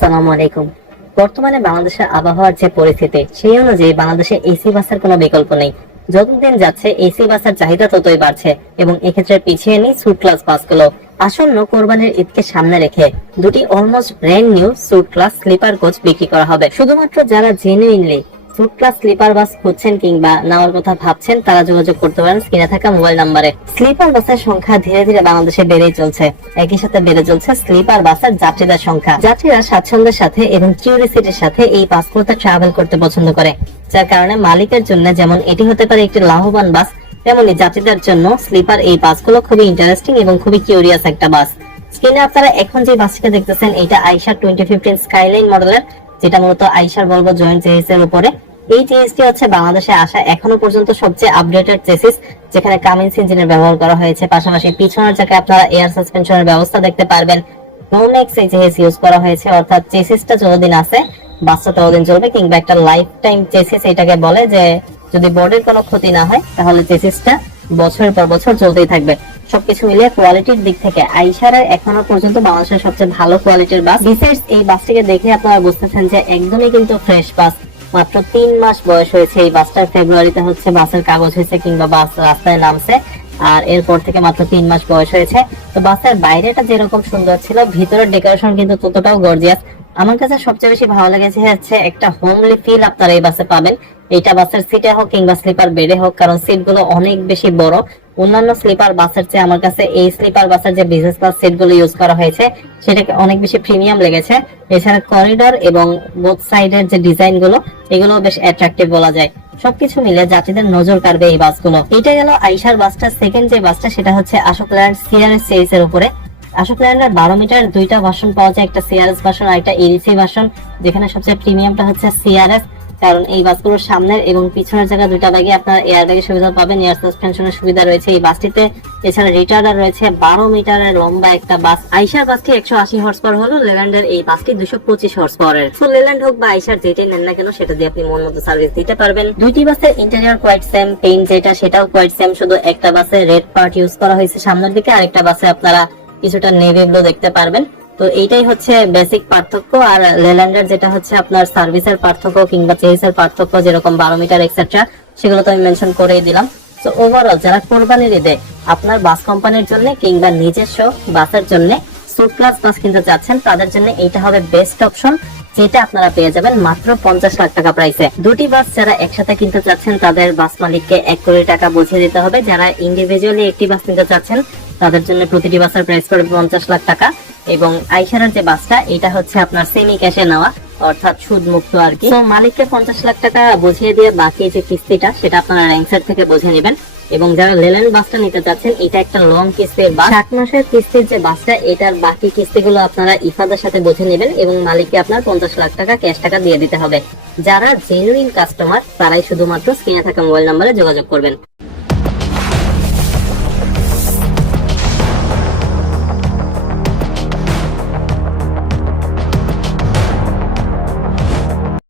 আসসালামু আলাইকুম। বর্তমানে বাংলাদেশের আবহাওয়ার যে পরিস্থিতি সেই অনুযায়ী বাংলাদেশে এসি বাসের কোনো বিকল্প নেই। যতদিন যাচ্ছে এসি বাসের চাহিদা ততই বাড়ছে এবং এক্ষেত্রে পিছিয়ে নেই স্যুট ক্লাস বাসগুলো। আসন্ন কোরবানির ঈদকে সামনে রেখে দুটি almost brand new suit class sleeper coach বিক্রি করা হবে। শুধুমাত্র যারা genuinely suit class sleeper bus খুঁজছেন কিংবা নেওয়ার কথা ভাবছেন তারা যোগাযোগ করতে পারেন স্ক্রিনে থাকা মোবাইল নম্বরে। স্লিপার বাসের সংখ্যা ধীরে ধীরে বাংলাদেশে বেড়েই চলছে, একই সাথে বেড়ে চলছে স্লিপার বাসের যাত্রীদের সংখ্যা। যাত্রীরা স্বাচ্ছন্দ্যের সাথে এবং কিউরিসিটির সাথে এই বাসগুলোতে ট্রাভেল করতে পছন্দ করে, যার কারণে মালিকের জন্য যেমন এটি হতে পারে একটি লাভবান বাস, তেমনি যাত্রীদের জন্য স্লিপার এই বাসগুলো খুবই ইন্টারেস্টিং এবং খুবই কিউরিয়াস একটা বাস। স্ক্রিনে আপনারা এখন যে বাসটিকে দেখতেছেন এটা আইশার 2015 স্কাইলাইন মডেলের, যেটা মূলত আইশার ভলভো জয়েন্ট চেসিস এর উপরে। এই চেসিসটি হচ্ছে বাংলাদেশে আসা এখনো পর্যন্ত সবচেয়ে আপডেটেড চেসিস, যেখানে কামিন্স ইঞ্জিনের ব্যবহার করা হয়েছে। পাশাপাশি পিছনের জায়গায় আপনারা এয়ার সাসপেনশনের ব্যবস্থা দেখতে পারবেন। নোনেক্স এই চেসিস ইউজ করা হয়েছে, অর্থাৎ চেসিসটা যতদিন আছে বাসটা ততদিন চলবে, কিংবা একটা লাইফ টাইম চেসিস এটাকে বলে, যে যদি বডির কোনো ক্ষতি না হয় তাহলে চেসিসটা বছরের পর বছর চলতেই থাকবে। সবকিছু মিলিয়ে কোয়ালিটির দিক থেকে আইশার এখনো পর্যন্ত বাংলাদেশের সবচেয়ে ভালো কোয়ালিটির বাস। বিশেষ এই বাসটিকে দেখে আপনারা বুঝতেছেন যে একদমই কিন্তু ফ্রেশ বাস। মাত্র 3 মাস বয়স হয়েছে এই বাসটার। ফেব্রুয়ারিতে হচ্ছে বাসের কাগজ হয়েছে কিংবা বাস রাস্তায় নামছে, আর এরপর থেকে মাত্র 3 মাস বয়স হয়েছে। তো বাসের বাইরেটা যেরকম সুন্দর ছিল, ভিতরের ডেকোরেশন কিন্তু ততটাও গর্জিয়াস। আমার কাছে সবচেয়ে বেশি ভালো লেগেছে হচ্ছে একটা হোমলি ফিল আপনারা এই বাসে পাবেন। এটা বাসের সিটে হোক কিংবা স্লিপার বেডে হোক, কারণ সিট গুলো অনেক বেশি বড়। অন্যান্য স্লিপার বাসের চেয়ে আমার কাছে এই স্লিপার বাসের যে বিজনেস ক্লাস সিট গুলো ইউজ করা হয়েছে সেটাকে অনেক বেশি প্রিমিয়াম লেগেছে। এছাড়া করিডোর এবং বোথ সাইডের যে ডিজাইন গুলো এগুলো বেশ অ্যাট্রাকটিভ বলা যায়। সবকিছু মিলে যাত্রীদের নজর কাড়বে এই বাসগুলো। এটা গেল আইশার বাসটা। সেকেন্ড যে বাসটা সেটা হচ্ছে আশোক ল্যান্ড সিআরএস সিরিজ এর উপরে। আশোক ল্যান্ডের 12 মিটার দুইটা ভার্সন পাওয়া যায়, একটা সিআরএস ভার্সন আর একটা এডিসি ভার্সন, যেখানে সবচেয়ে প্রিমিয়ামটা হচ্ছে সিআরএস, কারণ এই বাসগুলোর সামনের এবং পিছনের জায়গা দুইটা ব্যাগে আপনারা এয়ার ব্যাগের সুবিধা পাবেন, এয়ার সাসপেনশনের সুবিধা রয়েছে এই বাসটিতে। এছাড়া রিটার্ডার রয়েছে। 12 মিটারের লম্বা একটা বাস। আইশার বাসটি 180 হর্স পাওয়ার হলো, লেল্যান্ডের এই বাসটি 225 হর্স পাওয়ারের। তো লেল্যান্ড হোক বা আইশার যেটাই নেন না কেন সেটা দিয়ে আপনি মন মতো সার্ভিস দিতে পারবেন। দুইটি বাসের ইন্টেরিয়র কোয়াইট সেম, পেইন্ট যেটা সেটাও কোয়াইট সেম, শুধু একটা বাসে রেড পার্ট ইউজ করা হয়েছে সামনের দিকে, আরেকটা বাসে আপনারা কিছুটা নেভি ব্লু দেখতে পারবেন। তো এইটাই হচ্ছে বেসিক পার্থক্য। আর লেল্যান্ডের যেটা হচ্ছে আপনার সার্ভিসের পার্থক্য কিংবা চেসিসের পার্থক্য, যেরকম 12 মিটার এক্সেট্রা, সেগুলো তো আমি মেনশন করেই দিলাম। তো ওভারঅল যারা কোরবানির ঈদে আপনার বাস কোম্পানির জন্য কিংবা নিজস্ব বাসের জন্য স্যুট ক্লাস বাস কিনতে যাচ্ছেন, তাদের জন্য এইটা হবে বেস্ট অপশন, যেটা আপনারা পেয়ে যাবেন মাত্র 50 লাখ টাকা প্রাইসে। দুটি বাস যারা একসাথে কিনতে চাচ্ছেন তাদের বাস মালিককে 1 কোটি টাকা বুঝিয়ে দিতে হবে। যারা ইন্ডিভিজুয়ালি একটি বাস কিনতে চাচ্ছেন তাদের জন্য প্রতিটি বাসের প্রাইস পড়বে 50 লাখ টাকা। এবং আইশারের যে বাসটা এটা হচ্ছে আপনার সেমি ক্যাশে নেওয়া, অর্থাৎ সুদ মুক্ত আর কি। তো মালিককে 50 লাখ টাকা বুঝিয়ে দিয়ে বাকি যে কিস্তিটা সেটা আপনারা র্যাঙ্কসার থেকে বুঝে নেবেন। এবং যারা লেল্যান্ড বাসটা নিতে চাচ্ছেন, এটা একটা লং কিস্তির বাস, 7 মাসের কিস্তির যে বাসটা, এটার বাকি কিস্তিগুলো আপনারা ইফাদের সাথে বুঝে নেবেন এবং মালিককে আপনার 50 লাখ টাকা ক্যাশ টাকা দিয়ে দিতে হবে। যারা জেনুইন কাস্টমার তারাই শুধুমাত্র স্ক্রিনে থাকা মোবাইল নম্বরে যোগাযোগ করবেন।